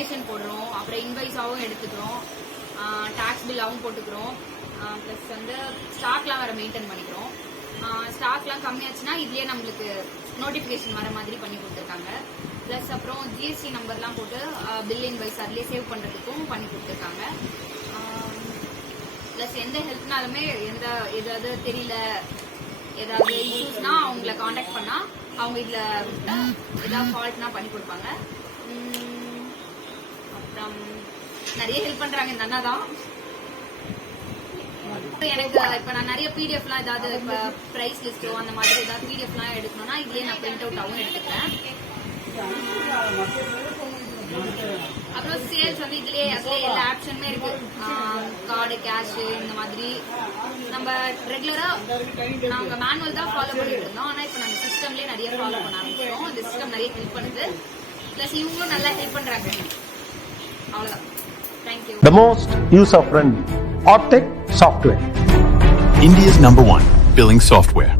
Quotation போடுறோம், அப்புறம் இன்வாய்ஸாவும் எடுத்துக்கிறோம், டாக்ஸ் பில்லாவும் போட்டுக்கிறோம். ப்ளஸ் வந்து ஸ்டாக்லாம் வேற மெயின்டைன் பண்ணிக்கிறோம். ஸ்டாக்லாம் கம்மியாச்சுன்னா இதுலயே நம்மளுக்கு நோட்டிபிகேஷன் வர மாதிரி பண்ணி கொடுத்துருக்காங்க. ப்ளஸ் அப்புறம் ஜிஎஸ்டி நம்பர்லாம் போட்டு பில் இன்வாய்ஸ் அதுலேயே சேவ் பண்ணுறதுக்கும் பண்ணி கொடுத்துருக்காங்க. ப்ளஸ் எந்த ஹெல்ப்னாலுமே ஏதாவது தெரியல, ஏதாவது இஷ்யூஸ்னா அவங்கள காண்டாக்ட் பண்ணா அவங்க இதுல ஏதாவது ஃபால்ட்னா பண்ணி கொடுப்பாங்க. அப்புறம் நிறைய ஹெல்ப் பண்றாங்க இந்த அண்ணா தான். எனக்கு இப்ப நான் நிறைய பிடிஎஃப்லாம் ஏதாவது இப்ப பிரைஸ் லிஸ்டோ அந்த மாதிரி ஏதாவது பிடிஎஃப்லாம் எடுக்கணும்னா இதுலயே நான் பிரிண்ட் அவுட் ஆகும் எடுத்துக்கிறேன். அப்புறம் சேல்ஸ் வந்து இதுலயே எல்லா ஆப்ஷனுமே இருக்கு. கார்டு, கேஷ் இந்த மாதிரி நம்ம ரெகுலரா நாங்க மேனுவல் தான் ஃபாலோ பண்ணிட்டு இருந்தோம். ஆனா இப்ப நாங்க சிஸ்டம்லயே நிறைய ஃபாலோ பண்ண ஆரம்பிச்சோம். இந்த சிஸ்டம் நிறைய ஹெல்ப் பண்ணுது. பிளஸ் இவங்களும் நல்லா ஹெல்ப் பண்றாங்க. அவ்வளவுதான். Thank you. The most user friendly Optech software. India's #1 billing software.